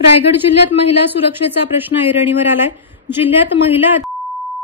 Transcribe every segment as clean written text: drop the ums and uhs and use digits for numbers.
रायगड जिल्ह्यात महिला सुरक्षेचा प्रश्न ऐरणीवर आलाय। जिल्ह्यात महिला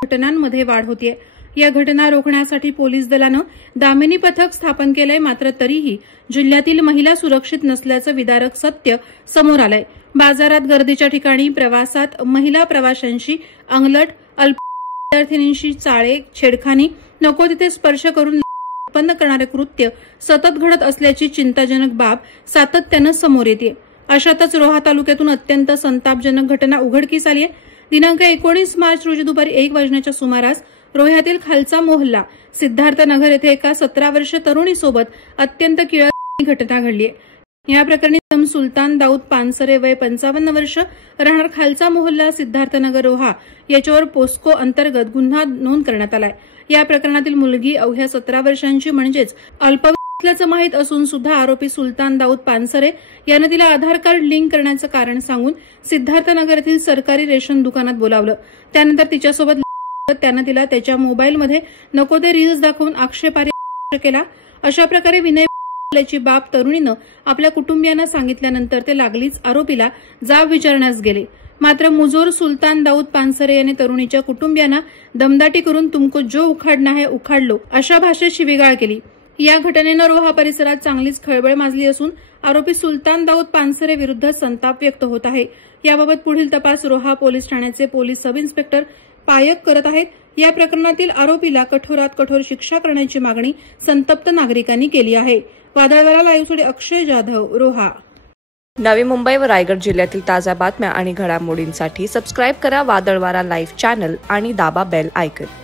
घटनांमध्ये वाढ होतीये। या घटना रोखण्यासाठी पोलीस दलानं दामिनी पथक स्थापन केलंय। मात्र तरीही जिल्ह्यातील महिला सुरक्षित नसल्याचं विदारक सत्य समोर आलंय। बाजारात गर्दीच्या ठिकाणी, प्रवासात महिला प्रवाशांशी अंगलट, अल्प विद्यार्थिनींशी चाळे, छेडखानी, नको तिथे स्पर्श करून उत्पन्न करणारे कृत्य सतत घडत असल्याची चिंताजनक बाब सातत्यानं समोर येते। अशातच रोहा तालुक्यातून अत्यंत संतापजनक घटना उघडकीस आली आहे। दिनांक 19 मार्च रोजी दुपारी 1 वाजण्याच्या सुमारास रोह्यातील खालचा मोहल्ला सिद्धार्थनगर येथे एका 17 वर्षीय तरुणीसोबत अत्यंत किळस घटना घडली आहे। या प्रकरणी सुलतान दाऊद पानसरे वय 55 वर्ष राहणार खालचा मोहल्ला सिद्धार्थनगर रोहा याच्यावर पोस्को अंतर्गत गुन्हा नोंद करण्यात आलाय। या प्रकरणातील मुलगी अवघ्या 17 वर्षांची म्हणजेच अल्प असल्याचं माहीत असून सुद्धा आरोपी सुलतान दाऊद पानसरे यानं तिला आधार कार्ड लिंक करण्याचं कारण सांगून सिद्धार्थनगर येथील सरकारी रेशन दुकानात बोलावलं। त्यानंतर तिच्यासोबत त्यानं तिला त्याच्या मोबाईलमध्ये नको ते रील्स दाखवून आक्षेपार्ह केला। अशा प्रकारे विनय ची बाब तरुणीनं आपल्या कुटुंबियांना सांगितल्यानंतर ते लागलीच आरोपीला जाब विचारण्यास गेले। मात्र मुजोर सुलतान दाऊद पानसरे याने तरुणीच्या कुटुंबियांना दमदाटी करून तुमको जो उखाडना है उखाड लो अशा भाषेत शिवीगाळ केली। या घटनेनं रोहा परिसरात चांगलीच खळबळ माजली असून आरोपी सुलतान दाऊद पानसरे विरुद्ध संताप व्यक्त होत आहे। याबाबत पुढील तपास रोहा पोलीस ठाण्याचे पोलीस सब इन्स्पेक्टर पायक करत आहेत। या प्रकरणातील आरोपीला कठोरात कठोर शिक्षा करण्याची मागणी संतप्त नागरिकांनी केली आहे। वादळवाडा लाईव्हसाठी अक्षय जाधव, रोहा। नवी मुंबई व रायगड जिल्ह्यातील ताज्या बातम्या आणि घडामोडींसाठी सबस्क्राईब करा वादळवाडा लाईव्ह चॅनल आणि दाबा बेल आयकॉन।